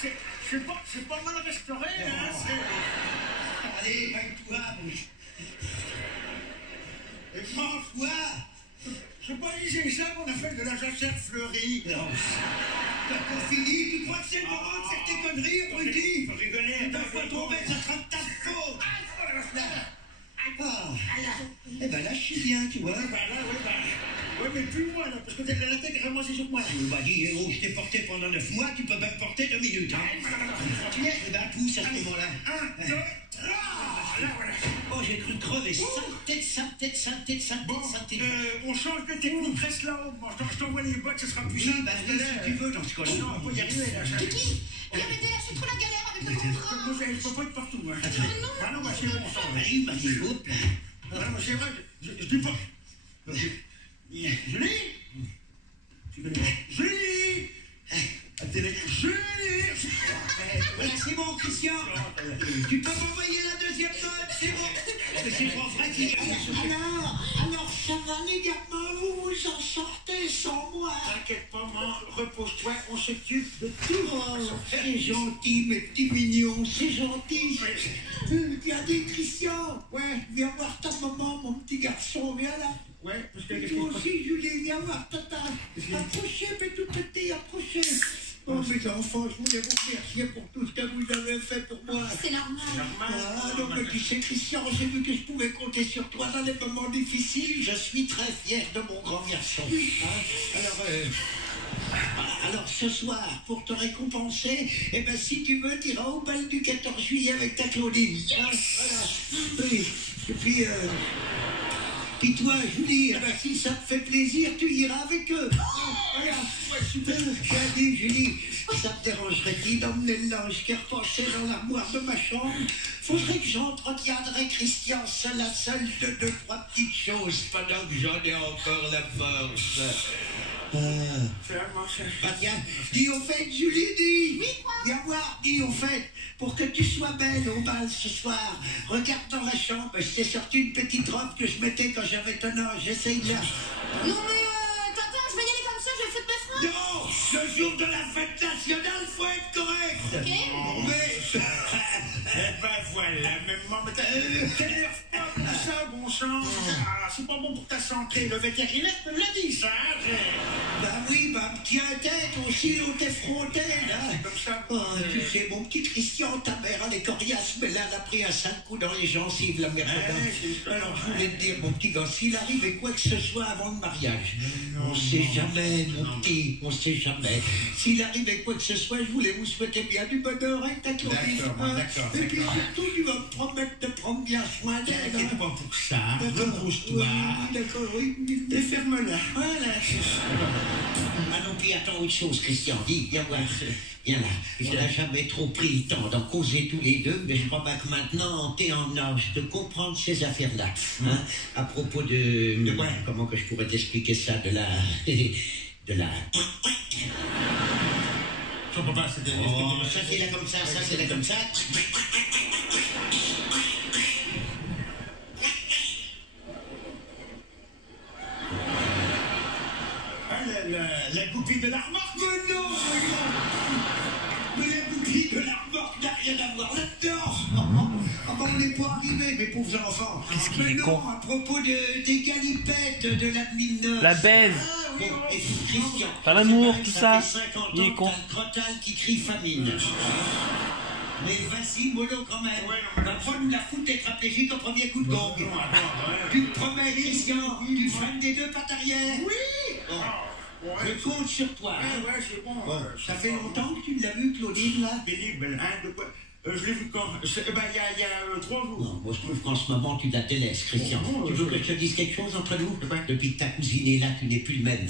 C'est pas mal restauré, hein, c'est... Allez, vague-toi. Et mange-toi. C'est pas Lisée ça qu'on appelle de la jachère fleurie. Non. T'as pas fini, tu crois que c'est le moment de faire tes conneries, abruti? Faut rigoler. Deux fois tombé, ça sera de ta faute. Ah. Eh ben là, je suis bien, tu vois. Ouais, mais plus moi, là, parce que la tête est vraiment sur moi, là. Bah dis, oh, je t'ai porté pendant 9 mois, tu peux même porter 2 minutes, hein. Tu viens, eh ben pousse à ce moment-là. 1, 2, 3. Là, voilà. Oh, j'ai cru crever. Sale tête. Bon, on change de technique, reste là-haut. Bon, je t'envoie les bottes, ce sera plus simple. Bah dis si tu veux dans ce cas-là. Non, on peut y arriver, là. Kiki, viens m'aider là, c'est trop la galère avec le contrat. Moi, je peux pas être partout, moi. Ah non, bah c'est bon, ça va. Allez, bah dis, hop là. Ah non, mais c'est vrai, je dis pas... Julie, Julie, Voilà, c'est bon, Christian. Tu peux m'envoyer la deuxième note, c'est bon. Parce que c'est pas vrai qu'il y a... Alors, ça va les gamins, vous vous en sortez sans moi. t'inquiète pas, maman, repose-toi, on s'occupe de tout. Oh, c'est gentil, mes petits mignons, c'est gentil. Regardez, Christian, ouais, viens voir ta maman, mon petit garçon, viens là. Ouais, parce que... Et toi aussi, Julie, viens voir tata. Approchez, mes tout petits, approchez. Oh, mes enfants, je voulais vous remercier pour tout ce que vous avez fait pour moi. C'est normal. Ah, donc, tu sais, Christian, j'ai vu que je pouvais compter sur toi dans les moments difficiles. Je suis très fier de mon grand garçon. Hein? Alors, ce soir, pour te récompenser, eh ben, si tu veux, tu iras au bal du 14 juillet avec ta Claudine. Yes. Voilà. Oui. Et puis toi, Julie, eh ben, si ça te fait plaisir, tu iras avec eux. Voilà. Ouais, super. J'ai dit, Julie, ça te dérangerait-il d'emmener le linge qui est repenché dans l'armoire de ma chambre? Faudrait que j'entretiendrais Christian seul à seul de 2-3 petites choses pendant que j'en ai encore la force. Bah tiens, dis au fait, Julie, dis. Oui, quoi? Viens voir, dis au fait, pour que tu sois belle au bal ce soir, regarde dans la chambre, je t'ai sorti une petite robe que je mettais quand j'avais ton âge, essaye là. Non mais, tata, je vais y aller comme ça, je vais foutre mes fringues. Non, le jour de la fête nationale, faut être correct. Ok. Mais... Eh ben voilà, même moi, mais t'énerve pas comme ça, bon sang. Ah, c'est pas bon pour ta santé. Le vétérinaire me l'a dit, ça. Bah oui, bah tiens tête aussi, l'autre est frotté, là. C'est comme ça. Oh, tu sais, mon petit Christian, ta mère, elle est coriace, mais là, elle a pris un sale coup dans les gencives, la merde. Alors, je voulais te dire, mon petit gars, s'il arrivait quoi que ce soit avant le mariage, on sait jamais, mon petit, on sait jamais. S'il arrivait quoi que ce soit, je voulais vous souhaiter bien du bonheur avec ta Claudine. D'accord. Et puis surtout, tu vas me promettre de prendre bien soin d'elle. T'inquiète pas pour ça. D'accord. Repose-toi. Oui, d'accord, oui. Et ferme-la. Voilà. Ah non, puis attends autre chose, Christian, dis, viens voir. Viens là. On n'a jamais trop pris le temps d'en causer tous les deux, mais je crois pas que maintenant, t'es en âge de comprendre ces affaires-là. Hein? À propos de quoi? Comment que je pourrais t'expliquer ça? De la... Son papa, c'était... Oh, ça c'est là comme ça, ça c'est là comme ça. La goupille de la remorque. Mais non, mais la goupille de la remorque n'a rien à voir là-dedans. Ah ben, on n'est pas arrivé, mes pauvres enfants. Qu'est-ce qu'il Mais est non, con. à propos des galipettes de l'admin. La baise. Bon, écoute, Christian. Par l'amour, c'est tout vrai ça. que fait 50 Il est ans que con. t'as le crotal qui crie famine. Mais vas-y, mollo quand même. Va prendre la fout tétraplégique au premier coup de gong. Tu me promets, Christian, tu freines des deux pattes arrière. Oui. Bon. Je compte sur toi. Hein. Ouais, c'est bon. Ça fait longtemps que tu l'as vu, Claudine, là? Pénible, hein, de quoi? Je l'ai vu quand? Ben, il y a 3 jours. Non, moi je trouve qu'en ce moment tu la délaisses, Christian. Oh, Tu veux que je te dise quelque chose entre nous? Depuis que ta cousine est là, tu n'es plus le même.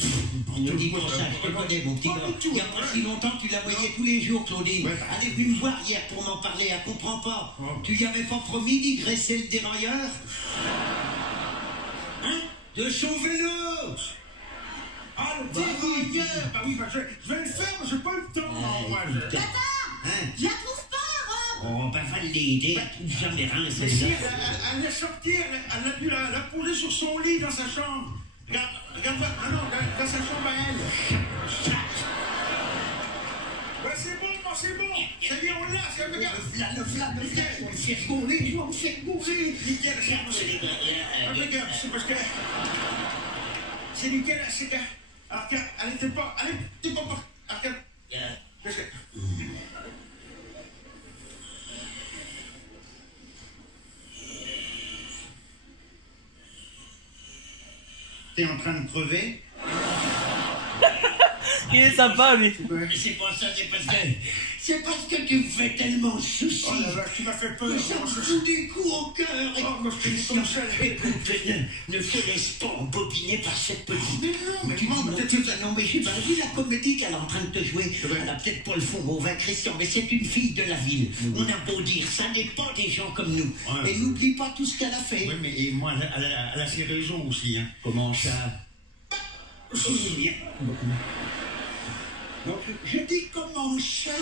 On ne dit pas ça, je te connais, mon petit gars. Il n'y a pas si longtemps, tu la voyais tous les jours, Claudine. Elle est venue me voir hier pour m'en parler, elle comprend pas. Tu lui avais pas promis d'y graisser le dérailleur? Hein? De son vélo! Ah, le petit dérailleur. Bah oui, je vais le faire, mais j'ai pas le temps. Moi, Tata, Hein? je la trouve pas la robe. Oh, bah va l'aider, elle trouve jamais rien, Mais c'est si, ça. elle l'a sortie, elle a dû la poser sur son lit dans sa chambre. Regarde, dans sa chambre à elle. Ouais, c'est bon, c'est bon. Ça y est, on l'a, c'est un regarde. Le flamme, je vais me faire gauler, je vais me faire gauler. Nickel, regarde, c'est parce que... C'est nickel, c'est que... Alors qu'elle était pas... Elle était pas... Alors qu'elle... Parce que... T'es en train de crever? Il est sympa, lui. C'est pas ça, c'est parce que tu me fais tellement souci. Oh la vache, tu m'as fait peur. Ça me fout des coups au cœur. Oh, moi je suis comme ça. Écoute, ne te laisse pas embobiner par cette petite. Mais non, mais tu maman, dis, non, mais j'ai pas vu la comédie qu'elle est en train de te jouer. Elle a peut-être pas le fond mauvais, Christian, mais c'est une fille de la ville. On a beau dire, ça n'est pas des gens comme nous. Ouais. Et n'oublie pas tout ce qu'elle a fait. Oui, mais et moi, elle a ses raisons aussi. Hein. Comment ça? Donc, je dis comment ça?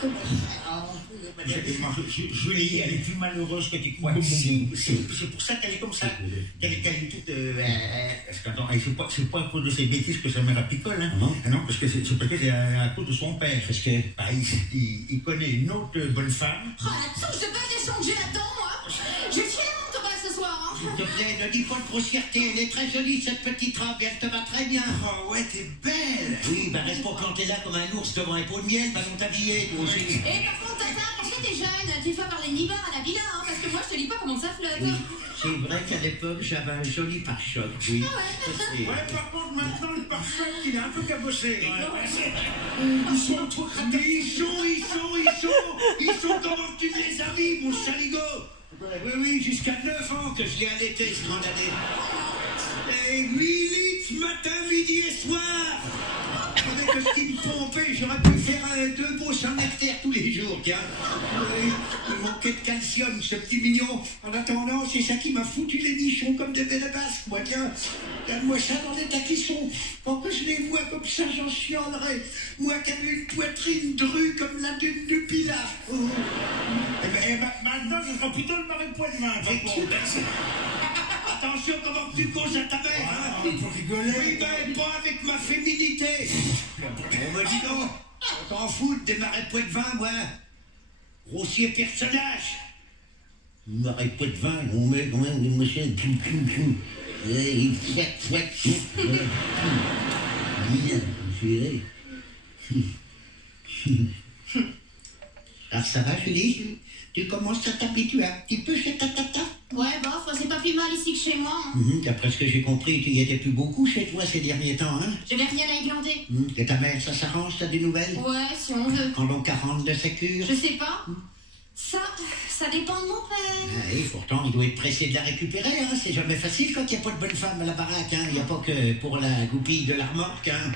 Comment ça? Julie, elle est plus malheureuse que tu crois. C'est pour ça qu'elle est comme ça. Qu'elle est toute... Parce qu'attends, c'est pas à cause de ses bêtises que sa mère a picole. Hein. Non, parce que c'est parce que c'est à cause de son père. Parce que bah, il connaît une autre bonne femme. Oh, la touche de base des champs que j'ai là-dedans, moi. Je vais filer mon total ce soir, hein. S'il te plaît, ne dis pas de grossièreté. Elle est très jolie, cette petite robe, et elle te va très bien. Oh ouais, t'es belle. Oui, bah reste pas planté là comme un ours devant un pot de miel, allons t'habiller, toi aussi. Et par contre, Tata, parce que t'es jeune, tu vas parler nibar à la villa, hein, parce que moi, je te dis pas comment ça flotte. Oui, c'est vrai qu'à l'époque, j'avais un joli pare-choc, oui. Ah ouais. Ouais, par contre, maintenant, le parfum, il est un peu cabossé. Ils sont trop cratés. Ils sont comment tu les as mis, mon saligo. Oui, jusqu'à 9 ans que je l'ai allaité, ce grand année. Et 8 litres, matin, midi et soir. Avec ce qui me pompait, j'aurais pu faire 2 bouches en nectaire tous les jours, tiens. Il manquait de calcium, ce petit mignon. En attendant, c'est ça qui m'a foutu les nichons comme des belles basques, moi, tiens. Regarde-moi ça dans l'état qu'ils sont. Quand je les vois comme ça, j'en chialerais. Moi qui avais une poitrine drue comme la dune du Pilat. Oh. Eh ben, maintenant, ce sera plutôt le marais poids de vin. Attention comment tu causes à ta mère, hein. Pour rigoler. Oui, ben, pas avec ma féminité. On me dit non. On t'en fout des marais poids de vin, moi. Grossier personnage. Marais poids de vin, on met quand même des machins. Il fouette. Alors ça va, Julie? Tu commences à t'habituer un petit peu chez ta tata? Ouais, bof, c'est pas plus mal ici que chez moi, hein. D'après ce que j'ai compris, tu y étais plus beaucoup chez toi ces derniers temps, hein? Je vais rien à y glander. Et ta mère, ça s'arrange, t'as des nouvelles? Ouais, si on veut. Quand l'on 40 de sécure? Je sais pas. Ça dépend de mon père. Ah, et pourtant, il doit être pressé de la récupérer, hein. C'est jamais facile quand il n'y a pas de bonne femme à la baraque, hein. Il n'y a pas que pour la goupille de la remorque, hein.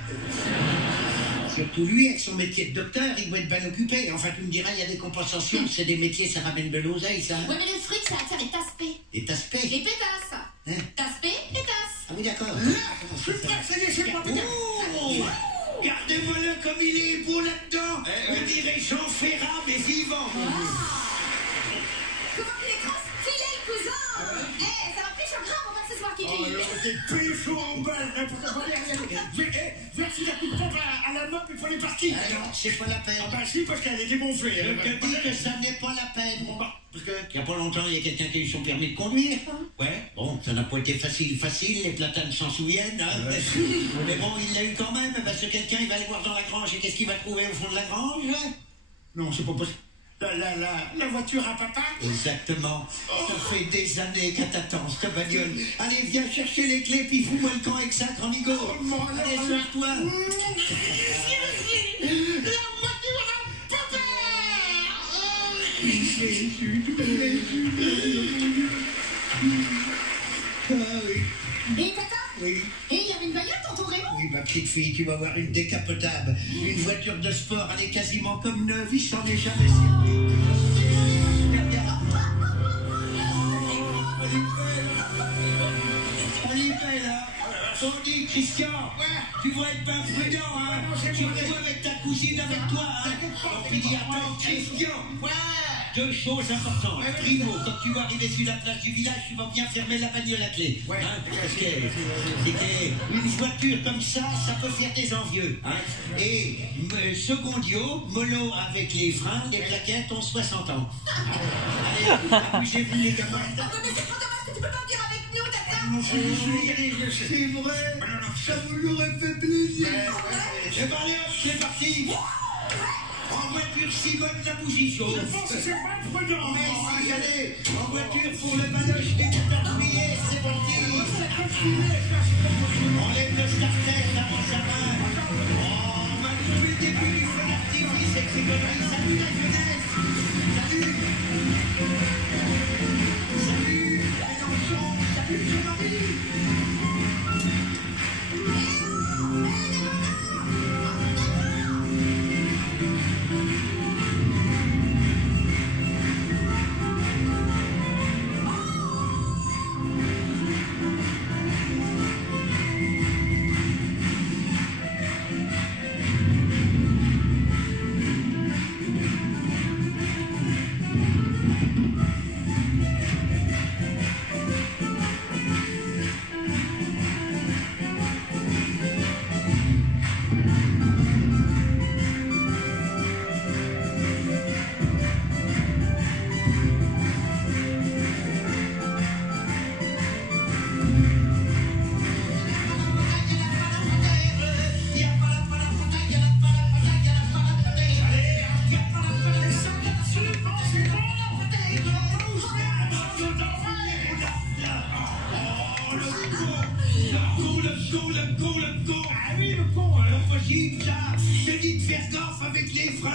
Surtout lui, avec son métier de docteur, il doit être bien occupé. Enfin, tu me diras, il y a des compensations, c'est des métiers, ça ramène de l'oseille, ça. Ouais, mais le fric, ça attire les tasse-pés. Les tasse-pés? Les pétasses. Hein? Tasse-pés, pétasses. Ah oui, d'accord. Je suis prêt, ça y est, c'est pas bien. Oh, gardez-moi-le comme il est beau là-dedans. On dirait Jean Ferrat, mais vivant. Comment il est trop stylé, le cousin. Ça va pécho grave, on va ce soir, Kiki. Oh là, t'es pécho en balle, n'importe quoi. Verse la coup de pompe à la mob, il faut les partir. Ah non, c'est pas la peine. Ah bah si, parce qu'elle est dégonflée. Je te dis que ça n'est pas la peine. Parce que... Il n'y a pas longtemps, il y a quelqu'un qui a eu son permis de conduire. Ouais. Bon, ça n'a pas été facile, les platanes s'en souviennent. Hein. Mais bon, il l'a eu quand même. Ce quelqu'un, il va aller voir dans la grange. Et qu'est-ce qu'il va trouver au fond de la grange? Non, c'est pas possible. La voiture à papa? Exactement. Ça fait des années qu'elle t'attend, cette bagnole. Allez, viens chercher les clés, puis fous-moi le camp avec ça, grand Nigo. Allez, sur toi. La voiture à papa. Et tata? Oui. Et il y avait une bagnole dans ton Raymond? Oui, ma petite fille, tu vas avoir une décapotable. Une voiture de sport, elle est quasiment comme neuve, il s'en est jamais servi. On y fait, là. On dit, Christian, tu vas être bien prudent, hein. Tu vas avec ta cousine avec toi, hein. Puis dis, attends, Christian, 2 choses importantes. Primo, quand tu vas arriver sur la place du village, tu vas bien fermer la bagnole à clé. Ouais. Hein, parce que une voiture comme ça peut faire des envieux. Hein. Et secondio, mollo avec les freins, les plaquettes ont 60 ans. Allez, amusez-vous les gamins. Ah, mais c'est trop dommage que tu peux pas venir avec nous, Tata. Non, C'est vrai, ça vous l'aurait fait plaisir. Eh ben allez hop, c'est parti. En voiture, Simone la bougie chaude. c'est pas prudent. Mais si j'allais en voiture pour le baloche des pétards-billets, c'est parti. On lève le starter, avance à main. On va depuis le début du feu d'artifice et c'est conneries. Salut la jeunesse. Salut. Salut Mélenchon. Salut Jean-Marie. Ah oui, le con, pas possible, ça. Je te dis de faire gaffe avec les freins.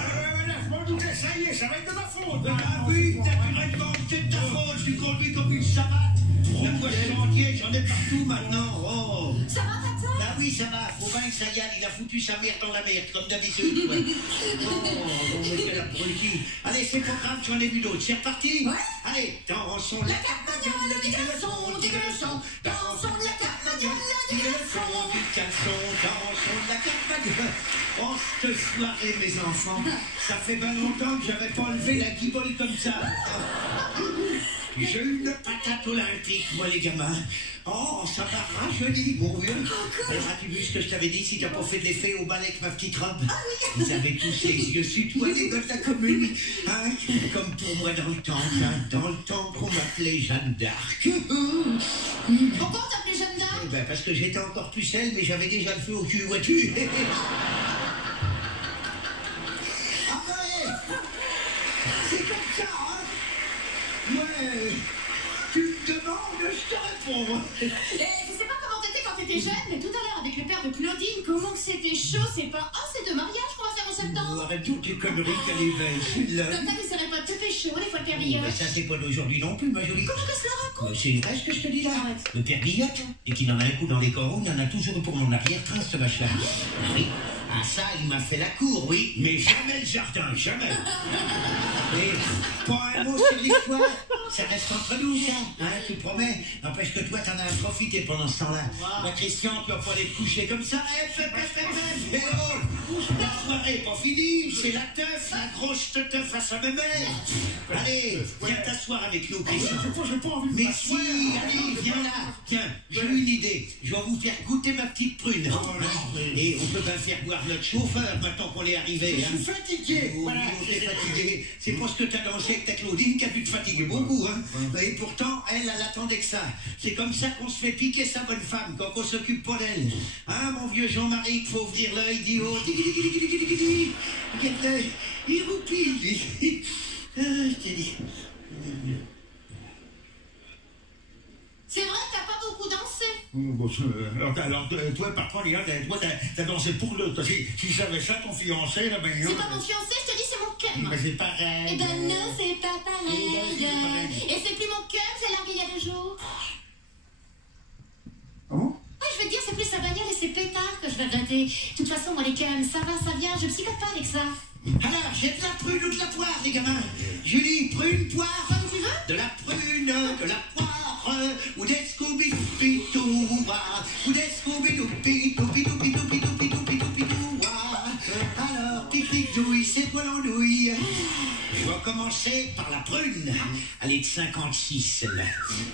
Je m'en doutais, ça y est, ça va être de ma faute. Ah oui, naturellement, c'est de ta faute. Tu conduis comme une savate. Le poisson entier, j'en ai partout maintenant. Oh. Ça va, Tata? Ah oui, ça va. Faut bien que ça y aille. Il a foutu sa mère dans la merde, comme d'habitude. Ouais. Oh, on met la brûlée. Allez, c'est pas grave, j'en ai vu d'autres. C'est reparti? Ouais. Allez, dansons la carmagnole, dis le son, dis le son. Dansons la carmagnole, dis le son, du caleçon. Dansons la carmagnole. Oh, cette soirée, mes enfants. Ça fait bien longtemps que j'avais pas enlevé la guibole comme ça. J'ai une patate olympique, moi, les gamins. Oh, ça m'a rajeuni, mon vieux. Alors, as-tu vu ce que je t'avais dit si t'as pas fait de l'effet au balai avec ma petite robe? Ils avaient tous les yeux sur toi, les gars de la commune. Hein? Comme pour moi dans le temps, hein? Dans le temps qu'on m'appelait Jeanne d'Arc. Pourquoi on t'appelait Jeanne d'Arc? Eh ben, parce que j'étais encore pucelle, mais j'avais déjà le feu au cul, vois-tu? Ah ouais! C'est comme ça, hein? Ouais! Tu me demandes, je te réponds. Je sais pas comment t'étais quand t'étais jeune, mais tout à l'heure avec le père de Claudine, comment que c'était chaud, c'est pas... Oh, c'est de mariage qu'on va faire en septembre. Arrête toutes tes conneries qu'elle est belle, celui-là. Comme ça, il serait pas tout chaud, les fois le père Mais Billotte. ça, c'est pas d'aujourd'hui non plus, ma jolie. Comment que cela raconte? Mais c'est vrai ce que je te dis là. Arrête. Le père Billotte, et qu'il en a un coup dans les corons, il en a toujours eu pour mon arrière-train, ce machin. Oui. Ah ça, il m'a fait la cour, oui, mais jamais le jardin, jamais. Et pas un mot sur l'histoire, ça reste entre nous, ça, hein, tu promets. N'empêche que toi, t'en as profité pendant ce temps-là. Wow. Christian, tu vas pas aller te coucher comme ça. Eh oh, la soirée est pas finie, c'est la teuf, la grosse teuf à sa mère. Allez, viens t'asseoir avec nous, Christian. J'ai pas envie de Mais m'asseoir. si, allez, viens là. Tiens, j'ai une idée. Je vais vous faire goûter ma petite prune. Et on peut bien faire boire notre chauffeur maintenant qu'on est arrivé. Je suis fatigué. Oh, Voilà. t'es fatigué. C'est parce que t'as dansé avec ta Claudine qui a dû te fatiguer beaucoup. Hein. Et pourtant, elle attendait que ça. C'est comme ça qu'on se fait piquer sa bonne femme quand on s'occupe pas d'elle. Hein, mon vieux Jean-Marie, qu'il faut ouvrir l'œil, dit oh, regarde l'œil, il roupille, lui. Je t'ai dit. C'est vrai que t'as pas beaucoup dansé. Bon, alors, toi, par contre, toi, t'as dansé pour l'autre. Si j'avais ça, ton fiancé, là, ben... C'est pas mon fiancé, je te dis, c'est mon cum. Mais c'est pareil. Eh ben non, c'est pas pareil. Eh ben, c'est pareil. Et c'est plus mon cum, c'est largué il y a 2 jours. Ah bon? Ouais, je veux te dire, c'est plus sa bagnole et ses pétards que je vais regretter. De toute façon, moi, les cums, ça va, ça vient, je psychote pas avec ça. Alors, j'ai de la prune ou de la poire, les gamins? Julie, prune, poire. Comme tu veux. De la prune, de la poire, ou des scooby-doo-pitou, ou des scooby-doo-pitou-pitou-pitou-pitou-pitou-pitou-pitou. Alors, pique-nique douille, c'est quoi l'andouille? Je vais commencer par la prune. Elle est de 56, celle-là.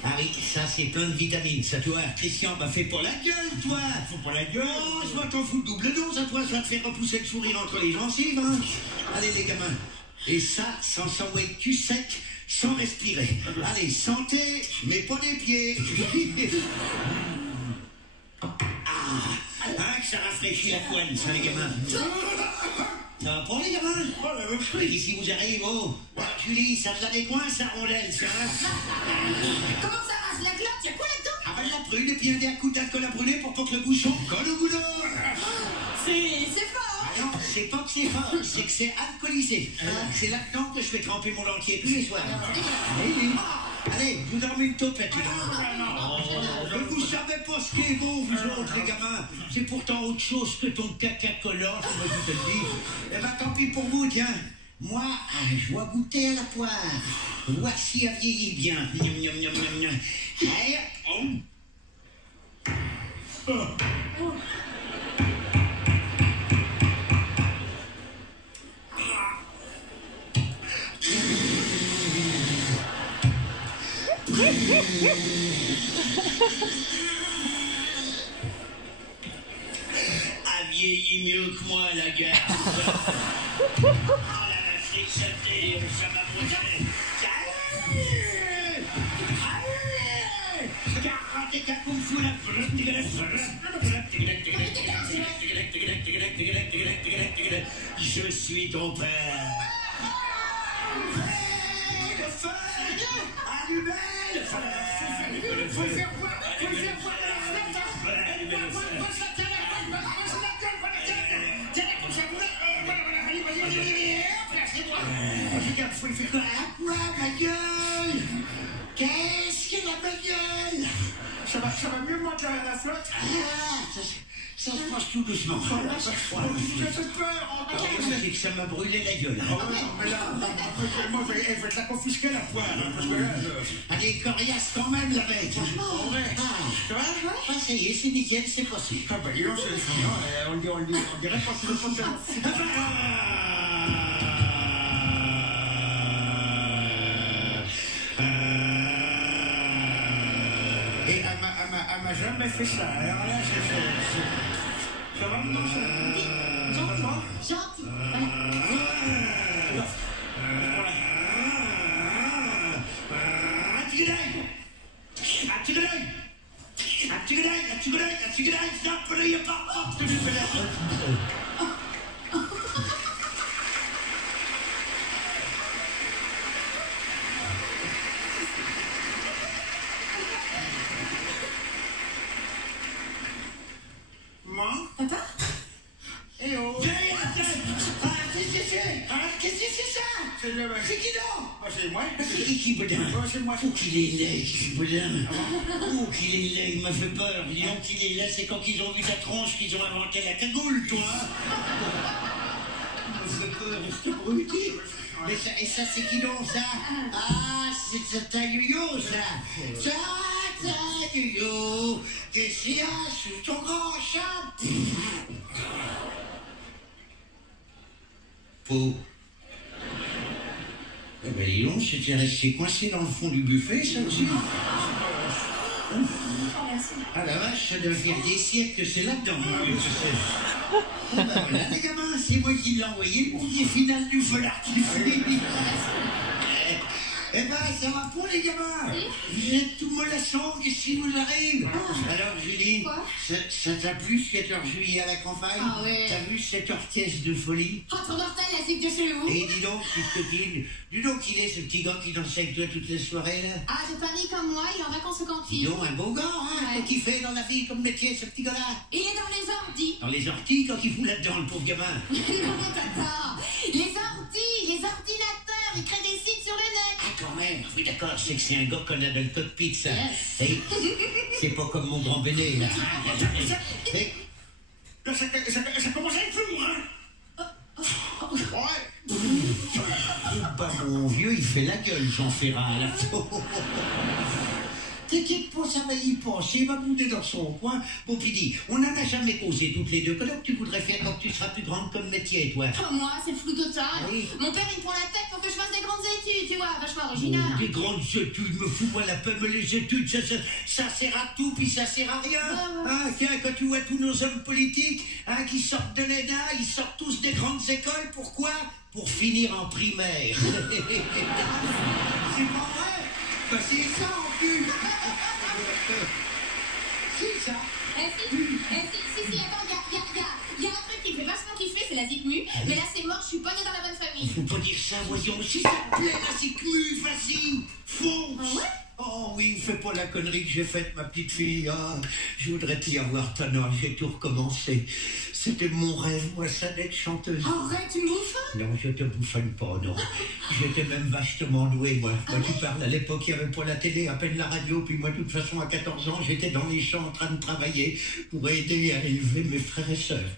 Ah oui, ça, c'est plein de vitamines. Ça, toi, Christian, fais pas la gueule, toi. Faut pas la gueule. Oh, je vais t'en foutre double dose, à toi, ça va te faire repousser le sourire entre les gencives, hein. Allez, les gamins. Et ça, sans s'envoyer cul sec, sans respirer. Allez, santé, mais pas des pieds. Ah, que ça rafraîchit la poêle, ça, les gamins. Ça va pas, les gamins? Mais qu'est-ce qui vous arrive, oh? Julie, ça te la décoince, sa rondelle, ça? Comment ça rase la glotte? Y'a quoi là-dedans? Ah ben, la prune, et puis un coup d'alcool à brûler pour pas que le bouchon colle au boudon. C'est fort. Ah non, c'est pas que c'est fort, c'est que c'est alcoolisé. C'est là-dedans que je fais tremper mon dentier tous les soirs. Oui. Allez, vous dormez une topette, les gamins. Vous savez pas ce qui est bon, vous autres, les gamins. C'est pourtant autre chose que ton caca-collant, je vais te le dire. Eh ben, tant pis pour vous, tiens. Moi, je dois goûter à la poire. Voici à vieillir bien. Miam, miam, miam, miam, miam. Allez, a vieilli mieux que moi, la gare. Oh la vache, ça m'a brûlé. Karaté kung fu la. Je suis ton père. Le feu! Allumez le feu! Faut le faire voir! Faut le faire voir! Regarde, faut quoi? Quoi, ma gueule? Qu'est-ce qu'il a, ma gueule? Ça va mieux, moi, que la flotte. Ah, ça se passe tout doucement. J'ai fait peur. C'est que ça m'a brûlé la gueule. Ah ouais, non, mais là, moi, je vais te la confisquer, la poire, hein, parce que là, elle est coriace quand même, la bête. Tu vois? Ah, ça y est, c'est nickel, c'est possible. Ah bah, dis donc, on dirait pas que c'est le fond de Et elle m'a jamais fait ça. Alors là, ça va me danser. Gentil. Papa? Eh oh! Qu'est-ce que c'est ça? C'est qui donc? C'est moi. C'est qui, Boudin? C'est moi. Oh, qu'il est laid, Boudin. Oh, qu'il est laid, il m'a fait peur. Dis donc qu'il est laid, c'est quand ils ont vu ta tronche qu'ils ont inventé la cagoule, toi. Il m'a fait peur, ce bruti. Et ça, c'est qui donc, ça? Ah, c'est ta yo-yo, ça. Ta yo-yo. Qu'est-ce qu'il y a sous ton grand chat? Faux. Eh ben, dis donc, c'était resté coincé dans le fond du buffet, ça aussi. Ah la vache, ça doit faire des siècles que c'est là-dedans. Ah ben voilà, les gamins, c'est moi qui l'ai envoyé, le bouquet final du feu d'artifice. Eh ben, ça va pour les gamins. Vous êtes tout mollassons, qu'est-ce qui vous arrive? Alors, Julie, ça t'a plu ce 14 juillet à la campagne? Ah ouais. T'as vu cette orchestre de folie? Oh, trop mortel, la suite de chez vous. Et dis donc, petite copine, dis donc qu'il est ce petit gars qui dansait avec toi toutes les soirées, là? Ah, de famille comme moi, il est en vacances au Dis camping. donc, un beau gars, hein? Ouais. Qu'est-ce qu'il fait dans la vie comme métier, ce petit gars-là? Il est dans les ordi. Dans les orties, quand il fout là-dedans, le pauvre gamin. Comment t'attends? Les ordi, les ordinateurs, il crée des sites sur le net. Ah, quand même, oui, d'accord, je sais que c'est un gars qu'on a dans le cockpit, ça. Yes. Et c'est pas comme mon grand Béné, là. Et, Là, ça commence à être flou, hein? Ouais. bah, mon vieux, il fait la gueule, Jean Ferrat, là. T'es t'inquiète pas, ça va y penser, il va bouder dans son coin. Bon, puis dis, on n'en a jamais causé toutes les deux. Qu'est-ce que tu voudrais faire quand tu seras plus grande comme métier, toi? Pour moi, c'est flou total. Oui. Mon père, il me prend la tête pour que je fasse des grandes études, tu vois, vachement original. Oh, des grandes études, me fous-moi la paix, mais les études, ça sert à tout, puis ça sert à rien. Hein, tiens, quand tu vois tous nos hommes politiques hein, qui sortent de l'ENA, ils sortent tous des grandes écoles, pourquoi? Pour finir en primaire. C'est pas vrai? Ben, c'est ça, en plus. C'est ça. Si, attends, il y a un truc qui me fait vachement kiffer, c'est la zikmu. Mais là, c'est mort, je suis pas née dans la bonne famille. Faut pas dire ça, voyons. Si ça te plaît, la zikmu, vas-y, fonce. Ah ouais? Oh oui, fais pas la connerie que j'ai faite, ma petite fille. Ah, je voudrais t'y avoir ton âge, j'ai tout recommencé. C'était mon rêve, moi, ça, d'être chanteuse. Arrête, tu me bouffes? Non, je te bouffonne pas, non. J'étais même vachement doué, moi. Moi, tu parles, à l'époque, il n'y avait pas la télé, à peine la radio. Puis moi, de toute façon, à 14 ans, j'étais dans les champs en train de travailler pour aider à élever mes frères et sœurs.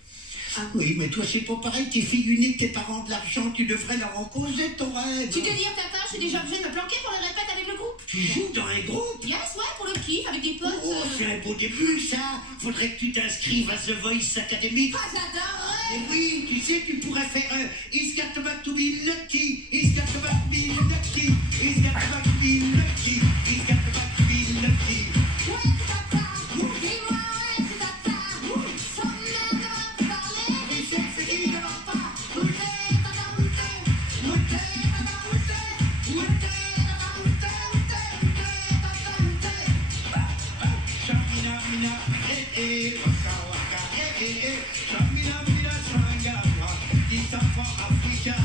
Ah. Oui, mais toi, c'est pas pareil. T'es fille unique, tes parents de l'argent, tu devrais leur en causer ton rêve. Tu te dis, tata, je suis déjà obligée de me planquer pour les répètes avec le groupe. Tu joues dans un groupe? Yes, ouais, pour le kiff, avec des potes. Oh, c'est un beau début, ça. Faudrait que tu t'inscrives à The Voice Academy. Ah, j'adorerais. Et oui, tu sais, tu pourrais faire It's got to back to be lucky, it's got to back to be lucky, it's got to back to be lucky, it's got to back to be lucky. Ouais, tata, dis-moi, ouais, tata, sans même devoir te parler, des sexe qui ne va pas. Où t'es, tata, où t'es? Où t'es, tata, où t'es? Où t'es, tata, où t'es? Où t'es, tata, où t'es? Shamina, mina, waka, waka, Shamina, mina, swanga, this time for Africa.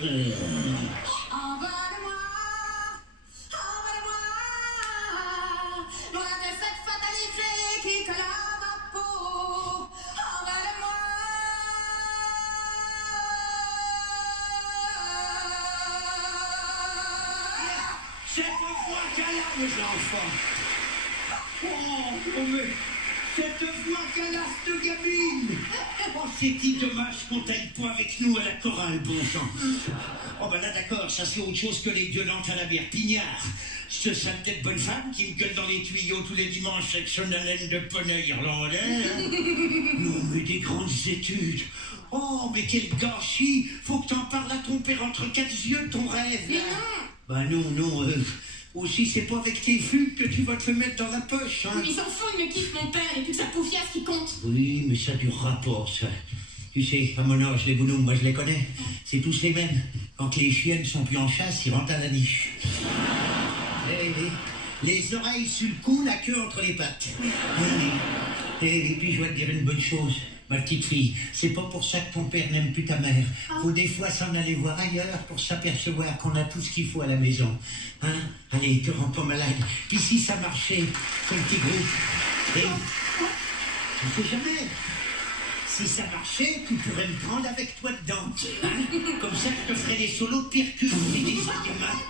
Envole-moi, loin de cette fatalité qui colle à ma peau. Envole-moi. Cette voix qu'elle a, mes enfants. Oh, mais cette voix qu'elle a, cette gamine. Oh, c'est-il dommage qu'on t'aille pas avec nous à la chorale, bon sang. Oh, ben là, d'accord, ça c'est autre chose que les gueulantes à la bière pignard. Ce sale tête bonne femme qui me gueule dans les tuyaux tous les dimanches avec son haleine de poney irlandais. Hein. Non, mais des grandes études. Oh, mais quel gâchis. Faut que t'en parles à ton père entre quatre yeux, ton rêve, là. Bah non, aussi c'est pas avec tes fugues que tu vas te le mettre dans la poche, hein. Il s'en fout, il me kiffe mon père, et plus que sa poufiasse qui compte. Oui, mais ça durera pas, ça. Tu sais, à mon âge, les bonhommes, moi je les connais. C'est tous les mêmes. Quand les chiennes sont plus en chasse, ils rentrent à la niche. Les oreilles sur le cou, la queue entre les pattes. Et puis je vais te dire une bonne chose. Ma petite fille, c'est pas pour ça que ton père n'aime plus ta mère. Faut des fois s'en aller voir ailleurs pour s'apercevoir qu'on a tout ce qu'il faut à la maison. Hein? Allez, te rends pas malade. Puis si ça marchait, ton petit groupe, et... je sais jamais. Si ça marchait, tu pourrais me prendre avec toi dedans. Hein? Comme ça, je te ferais des solos de percus et des instruments.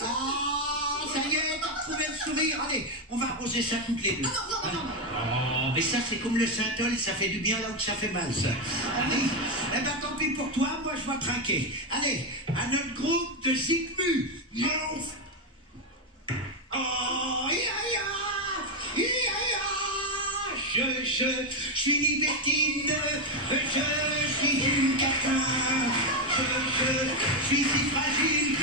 Ah, ça y est, t'as retrouvé le sourire. Allez, on va arroser ça toutes les deux. Non. Oh, mais ça, c'est comme le synthol, ça fait du bien là où ça fait mal, ça. Allez, eh ben, tant pis pour toi, moi, je vais trinquer. Allez, à notre groupe de Zikmu. Oh, je suis libertine, je suis une catin, je suis si fragile,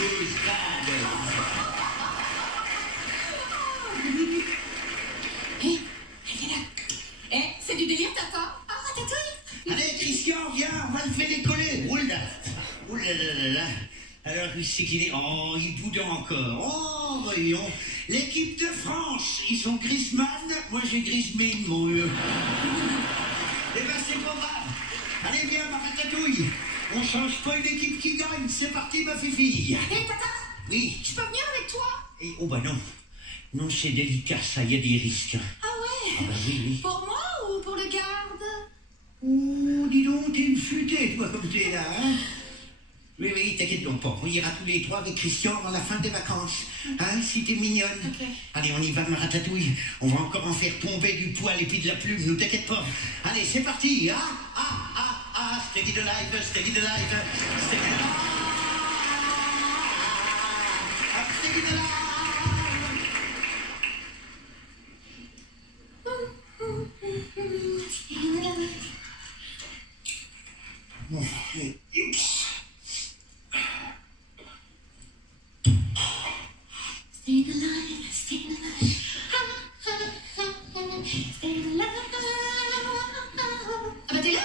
C'est du délire, tata. Ah, ratatouille. Allez, Christian, viens, on va le faire décoller. Oula, oula. Alors, c'est qu'il est... Oh, il boude encore. Oh, voyons. L'équipe de France, ils sont Griezmann. Moi, j'ai Griezmann, mon vieux. Eh ben, c'est pas grave. Allez, viens, ma ratatouille. On change pas une équipe qui gagne. C'est parti, ma fifille. Hé, tata. Oui. Je peux venir avec toi? Oh, bah non. Non, c'est délicat, ça, il y a des risques. Ah ouais? Ah bah oui. Pour moi ou pour le garde? Oh, dis donc, t'es une futée, toi, comme t'es là, hein? Oui, t'inquiète donc pas. On ira tous les trois avec Christian avant la fin des vacances. Hein, si t'es mignonne. Okay. Allez, on y va, ma ratatouille. On va encore en faire tomber du poil et puis de la plume, nous t'inquiète pas. Allez, c'est parti. Ah, Steady the light, steady the light, steady the light. Steady the light. Stay alive, stay alive. Stay alive. Ah bah t'es là?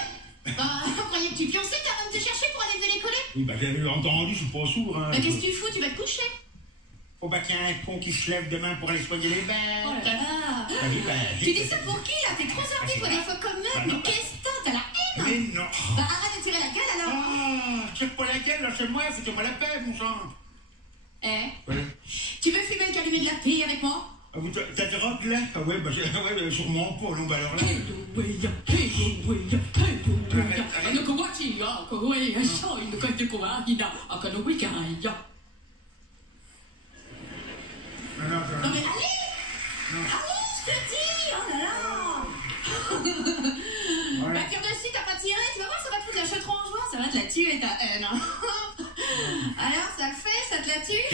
Bah, on croyait que tu pionçais, t'as même te chercher pour aller te décoller? Oui, bah j'avais entendu, je suis pas sourd. Hein. Bah qu'est-ce que tu fous? Tu vas te coucher? Faut pas qu'il y ait un con qui se lève demain pour aller soigner les bêtes. Oh là là. Bah oui, bah, Tu dis ça pour qui là? T'es trop sorti, c'est toi, vrai. des fois comme Bah mec. non, Mais qu'est-ce que t'as? T'as la haine? Mais non. Bah arrête de tirer la gueule alors. Ah, tire pas la gueule, là, c'est moi, foutez-moi la paix, mon sang. Eh, Ouais. tu veux fumer le calumet de la paix avec moi? Ah, t'as de rock là? Ah ouais, bah sûrement pas, non, bah alors là. Non, non, Non mais allez! Allez, je te dis! Oh là là! Bah tire dessus, t'as pas tiré, tu vas voir, ça va te foutre la chautron en joint, ça va te la tuer ta haine. Alors, ça le fait, ça te la tue?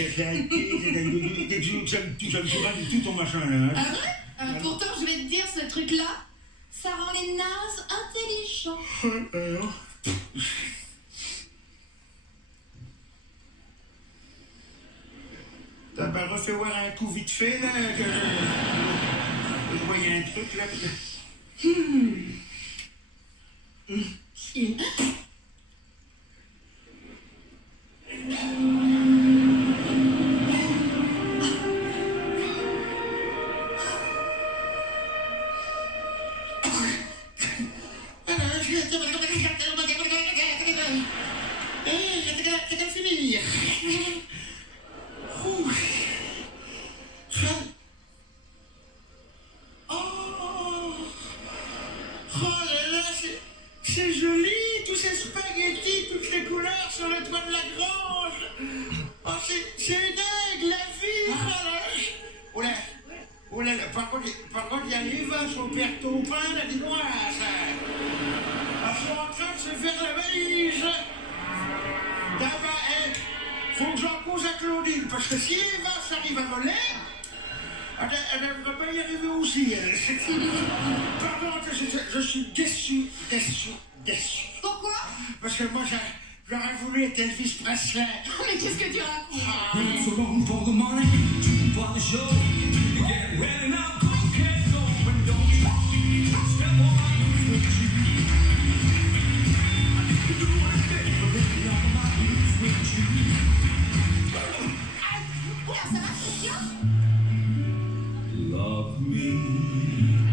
J'aime pas du tout ton machin là. Ah ouais? Pourtant, je vais te dire, ce truc-là, ça rend les nazes intelligents. T'as pas refait voir un coup vite fait là que je voyais un truc là. Chill. C'est fini. C'est joli, tous ces spaghettis, toutes les couleurs sur le toit de la grange. Oh, c'est une aigle, la vie. Oh là, oh là, par contre, il y a les vaches au père Taupin, là, dis-moi, ça. Elles sont en train de se faire la valise. D'abord, faut que j'en cause à Claudine, parce que si les vaches arrivent à voler, elle ne devrait pas y arriver aussi. Par contre, je suis déçu. Pourquoi? Parce que moi, j'aurais voulu être Elvis Presley. Mais qu'est-ce que tu racontes? So long for the money, for the show. You get ready now, go get going, don't you? Step on my knees with you. I need to do anything, but baby, I'm on my knees with you. Oula, ça va, Christian? Love me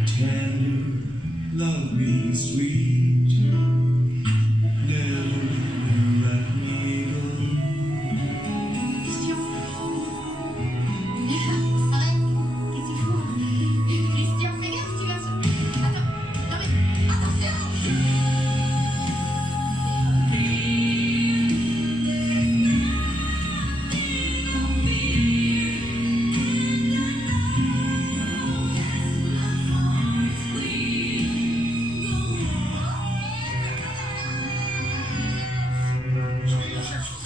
tender, love me sweet. Never let me go. Christian. Arrête. Qu'est-ce qu'il faut? Christian, fais gaffe, tu vas se... Attends. Non mais... Attention!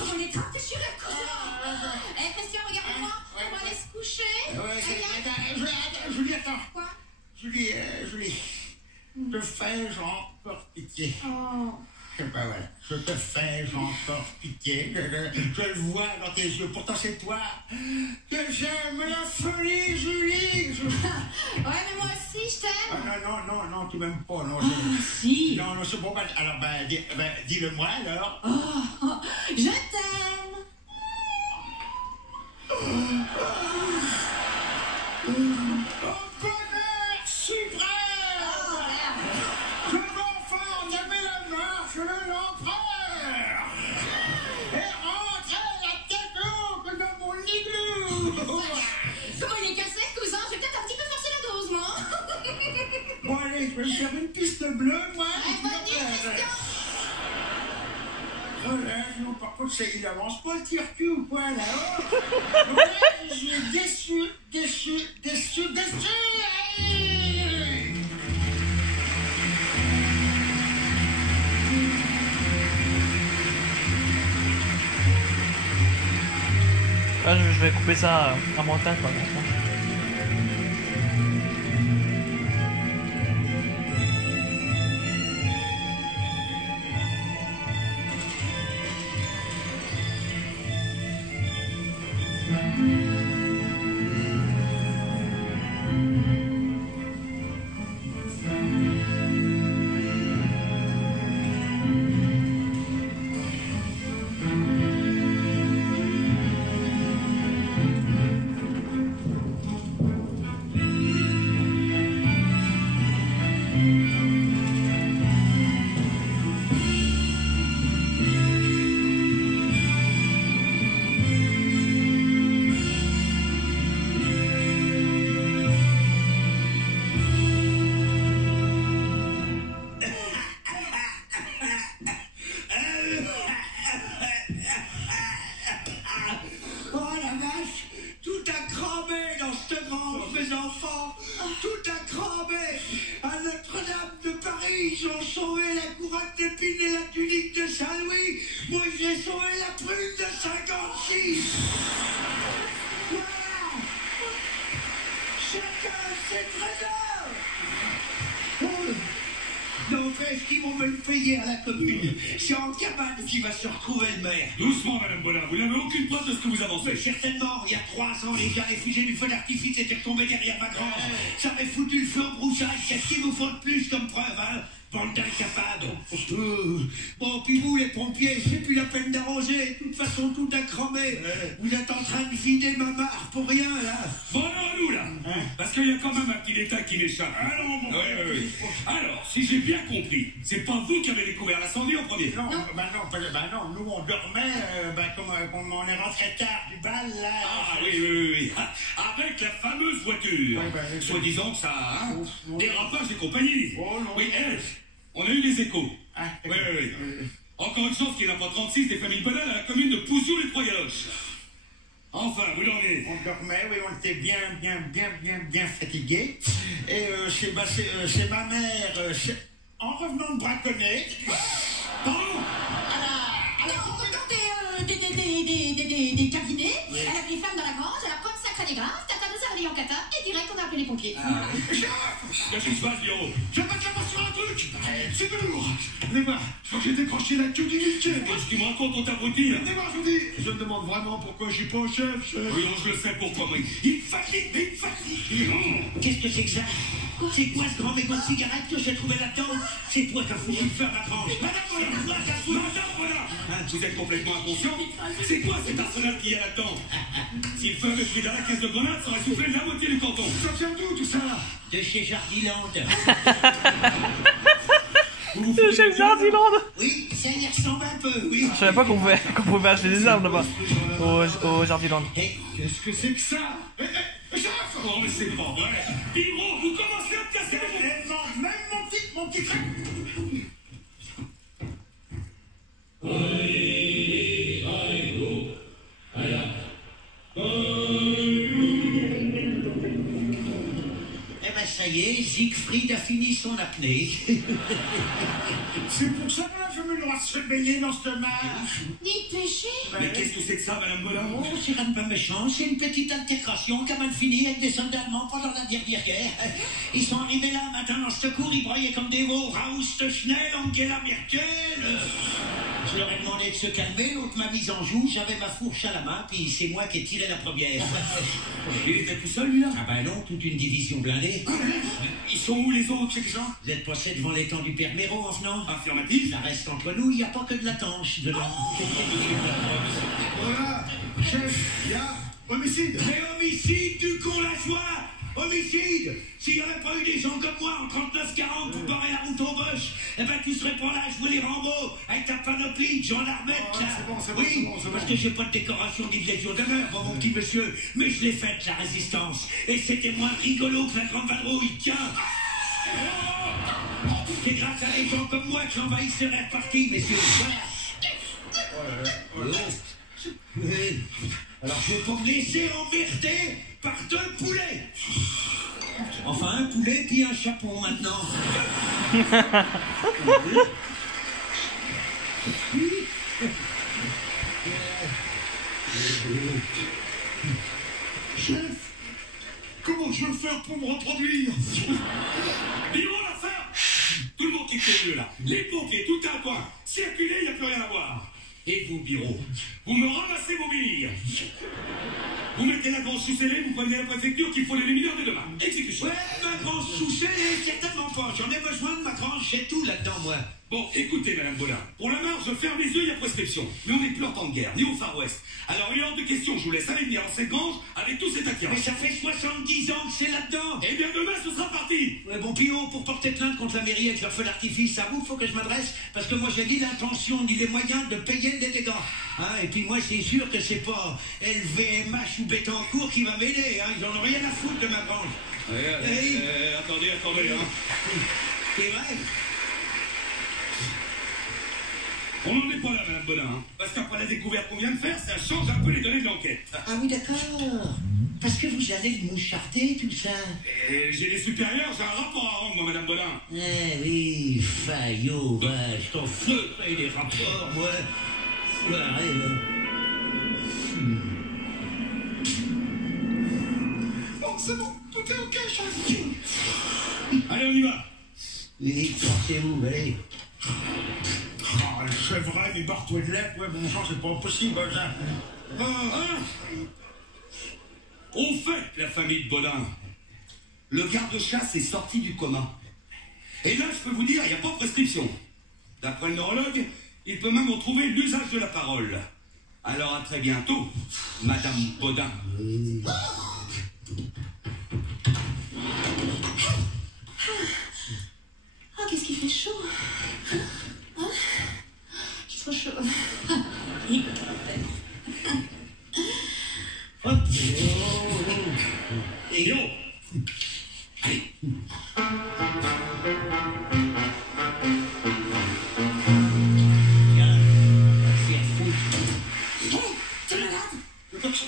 On est trempé sur le coup. Eh Christian, regarde-moi. On va aller se coucher. Julie, attends. Quoi? Julie, je te fais encore pitié. Oh. Ben voilà, je te fais encore pitié. Je le vois dans tes yeux. Pourtant, c'est toi que j'aime la folie, Julie. Ouais, mais moi aussi, je t'aime. Ah, non, tu m'aimes pas. Non, Si. non, c'est bon. Alors, dis-le-moi alors. Oh, je t'aime. Bonheur suprême. Je m'enfant d'aimer la marche de l'empereur et rentrer la tête haute dans mon igloo. Comment il est cassé, cousin? J'ai peut-être un petit peu forcé la dose, moi. Bon, allez, je vais me faire une piste bleue, moi. Bonne nuit, Christian. Relève, non, par contre, il avance pas le tire-cul ou quoi, là-haut. Donc là, je suis déçu. Allez. Là, je vais couper ça en montage, par contre. Oh la vache, tout a cramé dans cette grange, mes enfants. Tout a cramé. À Notre-Dame de Paris, ils ont sauvé la couronne d'épines et la tunique de Saint-Louis. Moi, j'ai sauvé la prune de 56. Voilà. Chacun ses trésors. Oh. Non, est-ce qu'ils vont me le payer à la commune? C'est en cabane qui va se retrouver le maire. Doucement, Madame Bollin, vous n'avez aucune preuve de ce que vous avancez. Mais certainement, il y a 3 ans, les fusées du feu d'artifice étaient retombées derrière ma grange. Ça m'avait foutu le feu en broussaille. Qu'est-ce qu'il vous faut de plus comme preuve, hein? Bande d'incapables. Bon, puis vous, les pompiers, c'est plus la peine d'arroser. De toute façon, tout a cramé. Vous êtes en train de vider ma mare pour rien, là. Bon, alors à nous, là. Parce qu'il y a quand même un petit détail qui m'échappe. Ah non, bon. Oui. Alors, si j'ai bien compris, c'est pas vous qui avez découvert l'incendie en premier. Non, non, nous on dormait, comme on est rentré tard du bal, là. Ah oui. Avec la fameuse voiture. Ouais, Soi-disant que ça, hein, non. dérapage et compagnie. Oh, non. Oui, on a eu les échos. Ah, Oui. Encore une chance qu'il n'y en a pas 36 des familles Bonal à la commune de Pouzoul-les-Croyaloches. Enfin, vous l'en êtes. On dormait, oui, on était bien fatigués. Et c'est ma mère, en revenant de braconner. Pardon? Alors, dans des cabinets, elle a pris femme dans la grange, elle a comme ça crâne grave, tata nous a réveillés en cata, et direct on a appelé les pompiers. Qu'est-ce qui se passe, Guillaume? Je vais pas te la sur un truc. C'est de lourd. Venez voir, je crois que j'ai décroché la queue du week-end. Qu'est-ce que tu me racontes, on t'abrutit, là? Venez voir, je vous dis. Je me demande vraiment pourquoi je suis pas au chef. Oui, je le sais pourquoi, moi. Il me fatigue. Qu'est-ce que c'est que ça? C'est quoi ce grand mégot de cigarette que j'ai trouvé là-dedans? C'est toi qui as foutu le feu à ma tranche. Madame, Voilà. Vous êtes complètement inconscient. C'est quoi cet arsenal qu'il y a là-dedans? Si le feu avait pris dans la caisse de grenade, ça aurait soufflé la moitié du canton. ça vient d'où tout ça? De chez Jardiland. Le chef Jardiland. Oui, ça y ressemble un peu, oui. Je savais pas qu'on pouvait acheter des armes là-bas, au Jardiland. Qu'est-ce que c'est que ça? Chef! Oh, mais c'est pas vrai. Piro, vous commencez à me casser les mots. Même mon petit crack. Eh ben ça y est, Siegfried a fini son apnée. C'est pour ça que la famille doit se baigner dans cette mare. Ni péché. Mais qu'est-ce que c'est que ça, Madame Bollin? Oh, c'est rien de pas méchant, c'est une petite altercation qui a mal fini avec des soldats allemands pendant la dernière guerre. Ils sont arrivés là un matin dans ce secours, ils broyaient comme des veaux. Raoust Schnell, Angela Merkel. Je leur ai demandé de se calmer, l'autre m'a mise en joue, j'avais ma fourche à la main, puis c'est moi qui ai tiré la première. Il était tout seul, lui, là? Ah ben non, toute une division blindée. Ils sont où, les autres, ces gens? Vous êtes passé devant l'étang du Père Méro en venant? Affirmatif. Ça reste entre nous, il n'y a pas que de la tanche dedans. Voilà, chef, il y a homicide. Mais homicide du con la joie. Homicide! S'il n'y avait pas eu des gens comme moi en 39-40 pour barrer la route aux Boches, eh ben tu serais pas là à jouer les Rambo avec ta panoplie de gendarmettes, Oh, là. c'est bon, c'est bon, oui, c'est bon, c'est parce bon. que j'ai pas de décoration ni de légion d'honneur, moi, mon petit monsieur, mais je l'ai faite, la résistance. Et c'était moins rigolo que la grande vadrouille, tiens! C'est grâce à des gens comme moi que j'envahisserai le parti, messieurs. Voilà. Alors je vais pas me laisser emmerder par 2 poulets. Enfin, un poulet puis un chapon maintenant. pour me reproduire. Biro, la fin. Tout le monde quitte les lieux, là. Les pompiers, tout un coin. Circulez, il n'y a plus rien à voir. Et vous, Biro, vous me ramassez vos billes. Vous mettez la grange sous scellée, vous prenez la préfecture qu'il faut les mineurs de demain. Exécution. Ouais, ma grange sous scellée, certainement pas. J'en ai besoin de ma grange, j'ai tout là-dedans, moi. Bon, écoutez, Madame Baudin, pour la marge, je ferme les yeux, il y a prescription. Mais on n'est plus en temps de guerre, ni au Far West. Alors, il est hors de question, je vous laisse aller venir dans cette grange avec tous ces acquérants. Mais ça fait 70 ans que c'est là-dedans. Eh bien, demain, ce sera parti. Ouais, bon, Pio, pour porter plainte contre la mairie avec leur feu d'artifice, à vous, faut que je m'adresse, parce que moi, j'ai ni l'intention, ni les moyens de payer le dégât. Hein, et puis moi, c'est sûr que c'est pas LVMH ou Bettencourt qui va m'aider, hein. Ils en ont rien à foutre de ma grange. Attendez, hein. C'est vrai. On n'en est pas là, Madame Baudin, hein. Parce qu'après la découverte qu'on vient de faire, ça change un peu les données de l'enquête. Ah oui, d'accord. Parce que vous allez le moucharder, tout ça. J'ai les supérieurs, j'ai un rapport à rendre, moi, Madame Baudin. Eh oui, Fayot, je t'en fous, et les rapports, moi. Foiré, Bon, c'est bon, tout est ok, chef. Allez, on y va. Oui, portez-vous, allez. Oh, le chevreuil, les barres-toi de lait, ouais, bon sang, c'est pas possible, ça. Au fait, la famille de Baudin, le garde-chasse est sorti du commun. Et là, je peux vous dire, il n'y a pas de prescription. D'après le neurologue, il peut même retrouver l'usage de la parole. Alors à très bientôt, Madame Baudin. Ah, qu'est-ce qu'il fait chaud. Hein? J'ai trop chaud. Hop. Yo. Allez.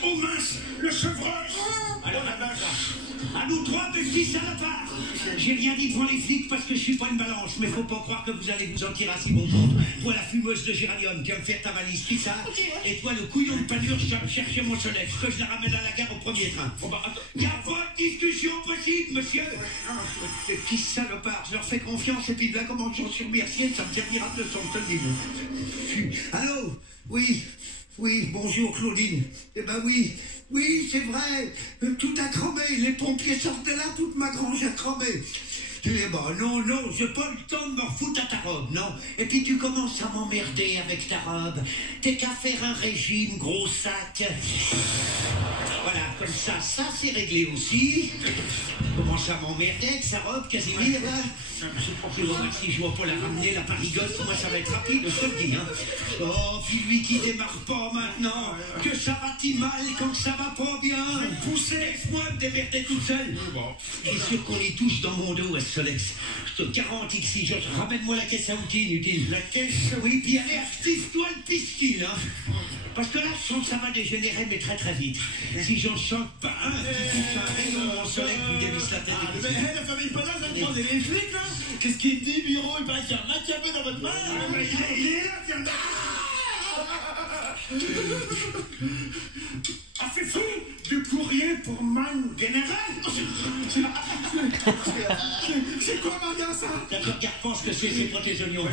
Oh mince, le chevreuil. Alors la vache, à nous trois, petits salopards. J'ai rien dit devant les flics parce que je suis pas une balance, mais faut pas croire que vous allez vous en tirer à si bon compte. Toi, la fumeuse de géranium, tu vas me faire ta valise, puis ça. Et toi, le couillon de panure, je vais me chercher mon Solex, que je la ramène à la gare au premier train. Y a pas de discussion possible, monsieur. Les petits salopards, je leur fais confiance, et puis là, comment j'en suis remercié, ça me servira de leçon, je te le dis. Allô? Oui. Oui, bonjour Claudine. Eh ben oui, c'est vrai. Tout a cramé. Les pompiers sortent de là, toute ma grange a cramé. Eh ben non, j'ai pas le temps de me refoutre à ta robe, non. Et puis tu commences à m'emmerder avec ta robe. T'es qu'à faire un régime, gros sac. Voilà, comme ça c'est réglé aussi. Commence à m'emmerder avec sa robe, Casimir, là. Je vois si je vois pas la ramener, la parigote, moi ça va être rapide, je te le dis, hein. Oh, puis lui qui démarre pas maintenant, que ça va-t-il mal quand ça va pas bien. Poussez, laisse-moi me démerder toute seule. Je suis sûr qu'on y touche dans mon dos à ce Solex. Je te garantis que si je ramène-moi la caisse à outils inutile. La caisse, oui, puis allez, active-toi le pistil, hein. Parce que là, je sens que ça va dégénérer, mais très très vite. Si j'en chante pas un, qui touche un rayon, mon Solex lui dévisse la tête. Mais la famille Baudin vient de prendre les flics, là. Qu'est-ce qu'il dit, Bureau? Il paraît qu'il y a un macabé dans votre main. Il est là, tiens. Ah, c'est fou! Du courrier pour Man Général! C'est quoi, Maria, ça? D'accord, regarde, pense que c'est pour tes oignons.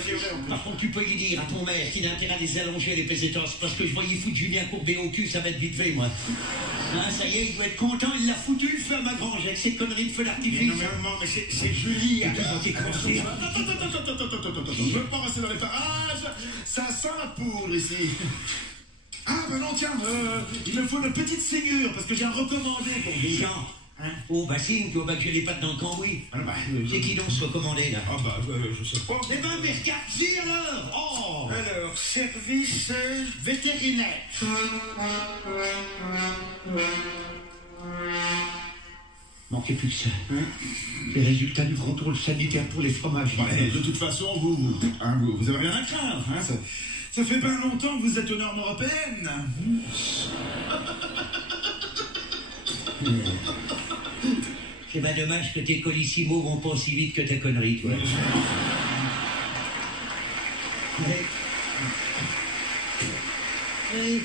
Par contre, tu peux lui dire à ton maire qu'il a intérêt à les allonger, les pesetos, parce que je voyais foutre Julien courbé au cul, ça va être vite fait, moi. Hein, ça y est, il doit être content, il l'a foutu le feu à ma grange avec ses conneries de feu d'artifice. Non, mais c'est Julie. Attends, t'es coincé. Attends, je veux pas rester dans les parages. Ça sent la poudre ici. Ah, ben non, tiens, il me faut une petite saignure, parce que j'ai un recommandé pour vous. Jean. Hein? Oh, bah si, tu vois pas que j'ai les pattes dans le cambouis. Ah, bah, C'est qui donc ce recommandé, là? Ah, bah, je sais pas. Eh ben, mais regarde-y alors! Oh! Alors, service vétérinaire. Manquez plus que ça. Les résultats du contrôle sanitaire pour les fromages. Ouais, de toute façon, vous avez rien à craindre. Hein, ça fait pas longtemps que vous êtes aux normes européennes. C'est pas dommage que tes colissimo vont pas aussi vite que tes conneries, toi. Oui.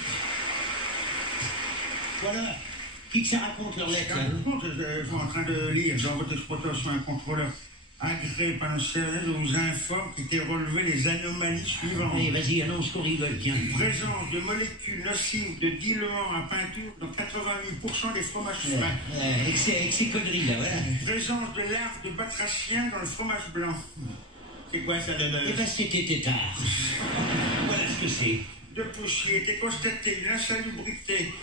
Voilà. Qui que ça raconte leur lettre là? Je suis en train de lire dans votre exploitation un contrôleur agréé par le CNRS vous informe qu'étaient relevées les anomalies suivantes. Allez, vas-y, annonce qu'on rigole, tiens. Présence de molécules nocives de diluants à peinture dans 88% des fromages frais. Avec ces conneries là, voilà. Présence de larves de batraciens dans le fromage blanc. C'est quoi ça, Eh ben, c'était tétard. Voilà ce que c'est. De poussière était constatée une insalubrité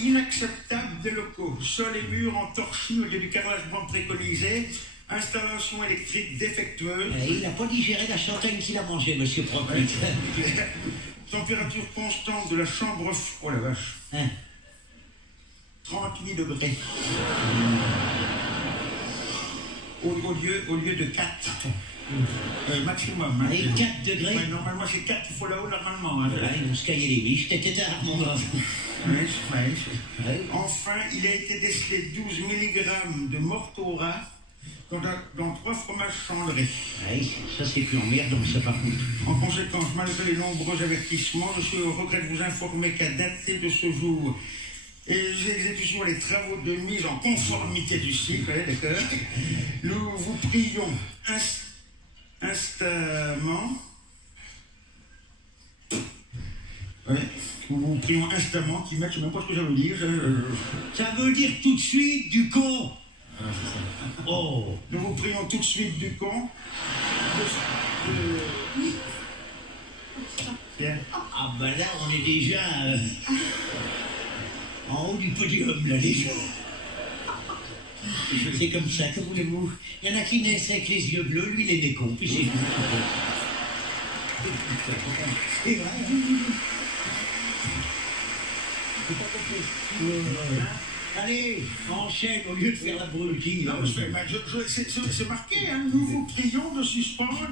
inacceptable des locaux. Sol et murs en torchis au lieu du carrelage blanc préconisé. Installation électrique défectueuse. Il n'a pas digéré la châtaigne qu'il a mangée, monsieur Propric. Température constante de la chambre. Oh la vache. Hein? 38 degrés. Au lieu de 4. Maximum. Hein. Et 4 degrés. Ouais, normalement, c'est 4 qu'il faut là-haut, normalement. Hein. Voilà, ils vont se cailler les biches. T'étais tard, mon gars. Ouais. Enfin, il a été décelé 12 mg de mortora dans 3 fromages cendrés. Oui, ça c'est plus emmerdant, ça par contre. En conséquence, malgré les nombreux avertissements, je suis au regret de vous informer qu'à dater de ce jour, et les exécutions et les travaux de mise en conformité du cycle, d'accord, nous vous prions instamment. Ouais, nous vous prions instamment qu'ils mettent, je ne sais même pas ce que ça veut dire. Ça veut dire tout de suite du con. Oh. Nous vous prions tout de suite du con. Ah ben là, on est déjà en haut du podium, là, déjà. C'est comme ça, que voulez-vous? Il y en a qui naissent avec les yeux bleus, lui, il est né con, puis c'est tout. C'est vrai, Allez, enchaîne au lieu de faire la brûlure. Non, c'est marqué, hein. Nous vous prions de suspendre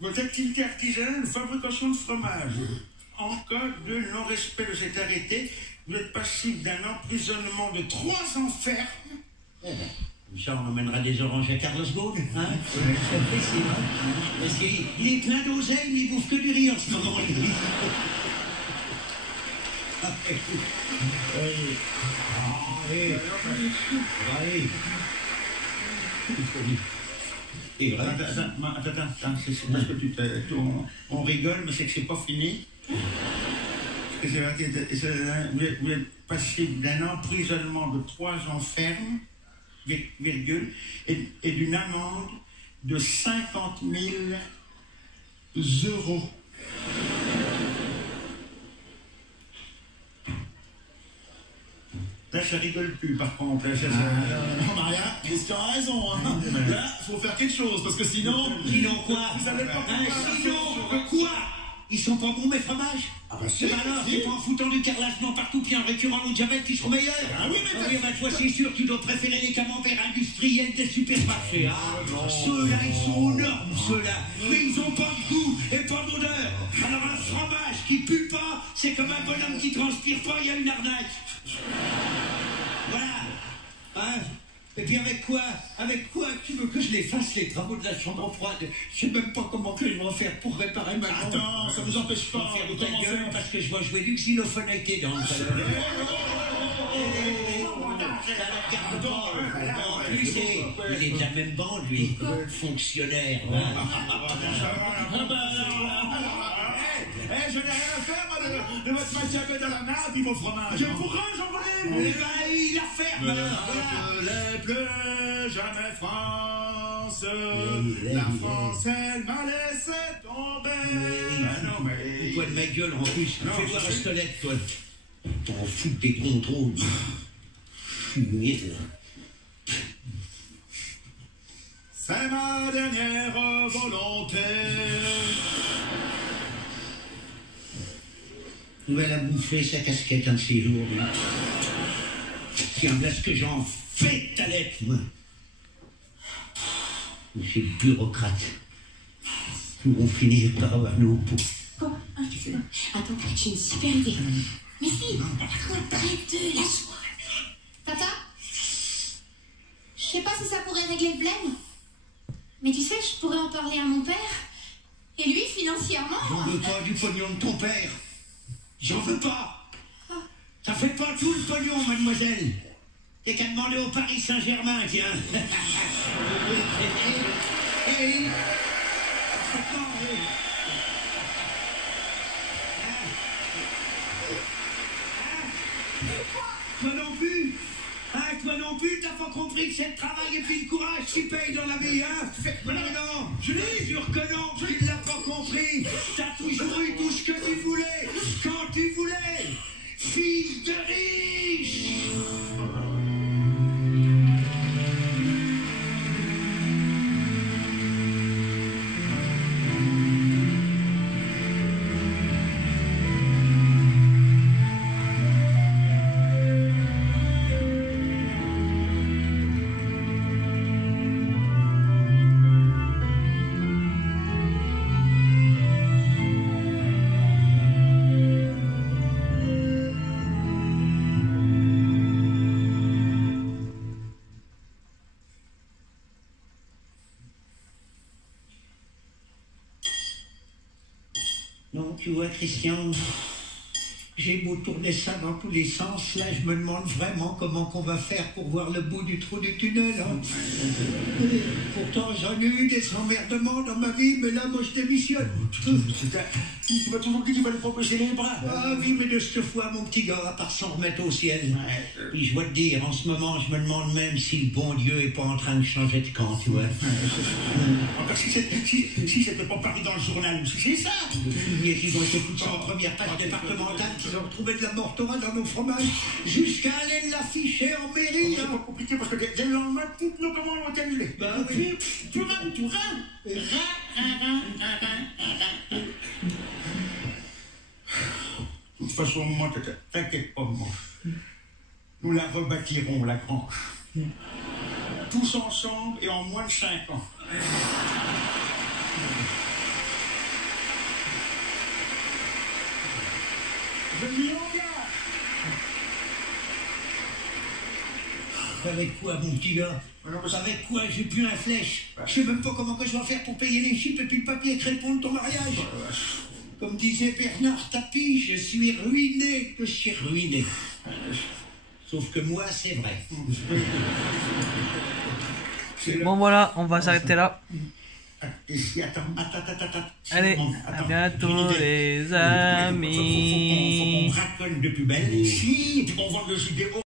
votre activité artisanale de fabrication de fromage. En cas de non-respect de cet arrêté, vous êtes passible d'un emprisonnement de 3 ans ferme. Ça, on emmènera des oranges à Carlos Ghosn, hein? C'est possible, hein? Parce qu'il est plein d'oseille, mais il bouffe que du riz en ce moment. Attends, c'est parce que on rigole, mais c'est que c'est pas fini. Vous êtes passible d'un emprisonnement de 3 ans ferme, virgule, et d'une amende de 50 000 euros. Là, ça rigole plus, par contre. Non, Maria, Christian a raison. Hein. Là, faut faire quelque chose, parce que sinon... Sinon quoi? Vous savez pas sinon quoi? Ils sont pas bons, mes fromages? Ah bah si, alors, c'est pas en foutant du carrelage blanc partout puis en récurant l'eau de javel qui seront meilleurs? Ah oui, mais bah, toi, c'est sûr, tu dois préférer les camemberts industriels des supermarchés. Ceux-là, ils sont aux normes, ceux-là. Mais ils ont pas de goût et pas d'odeur. Alors, un fromage qui pue pas, c'est comme un bonhomme qui transpire pas, il y a une arnaque. Voilà. Hein? Et puis avec quoi tu veux que je les fasse, les travaux de la chambre froide? Je sais même pas comment que je vais faire pour réparer ma chambre. Attends, ça vous empêche pas faire de ta gueule commencer. parce que je vais jouer du xylophone avec tes dents. Ça ne regarde pas. En plus, il est de la même bande, lui. Fonctionnaire. Je n'ai rien à faire, moi, de votre machiavé dans la merde, puis vos fromages. Je pourrais, j'en voulais. Eh ben, il la ferme, alors. Ne les pleut jamais France. La France, elle m'a laissé tomber. Ah non, mais toi de ma gueule en plus. Fais voir Restolette, toi. T'en fous des contrôles. C'est ma dernière volonté. Il va la bouffer, sa casquette, un de ces jours. Tiens, voilà ce que j'en fais de ta lettre, moi. Ces bureaucrates. Ils vont finir par avoir nos peaux. Quoi? Ah, attends, j'ai une super idée. Mais si, arrête de lâche-moi. Tata, je sais pas si ça pourrait régler le blême, mais tu sais, je pourrais en parler à mon père. Et lui, financièrement... J'en veux pas du pognon de ton père. J'en veux pas. Ça fait pas tout le pognon, mademoiselle. T'as qu'à demander au Paris Saint-Germain, tiens. Hey. Toi non plus. Toi non plus, t'as pas compris que c'est le travail et puis le courage qui paye dans la vie, hein? Non, je suis sûr que non, tu ne l'as pas compris. T'as toujours eu tout ce que tu voulais, quand tu voulais. Fils de riche. Non, tu vois, Christian, j'ai beau tourner ça dans tous les sens, là, je me demande vraiment comment qu'on va faire pour voir le bout du trou du tunnel. Hein. Pourtant, j'en ai eu des emmerdements dans ma vie, mais là, moi, je démissionne. Tu m'as toujours dit qu'il fallait proposer les bras. Ah oui, mais de cette fois, mon petit gars, à part s'en remettre au ciel. Puis je dois te dire, en ce moment, je me demande même si le bon Dieu est pas en train de changer de camp, tu vois. Encore si c'était pas paru dans le journal, c'est ça. Ils ont été foutus en première page départementale, qu'ils ont retrouvé de la mortora dans nos fromages, jusqu'à aller l'afficher en mairie. C'est pas compliqué parce que dès le lendemain, toutes nos commandes ont été annulées. Bah oui. Tout rare. De toute façon, moi, t'inquiète pas, moi. Nous la rebâtirons, la grange. Tous ensemble et en moins de 5 ans. Je m'y engage. Avec quoi, mon petit gars? Avec quoi? J'ai plus un flèche. Je sais même pas comment que je vais faire pour payer les chips et puis le papier crépon de ton mariage. Comme disait Bernard Tapie, je suis ruiné, je suis ruiné. Sauf que moi, c'est vrai. Bon voilà, on va s'arrêter là. Et si, attends. Allez, à bientôt les Faut amis. qu'on raconte de plus belle. Si, et puis qu'on vende le JDO.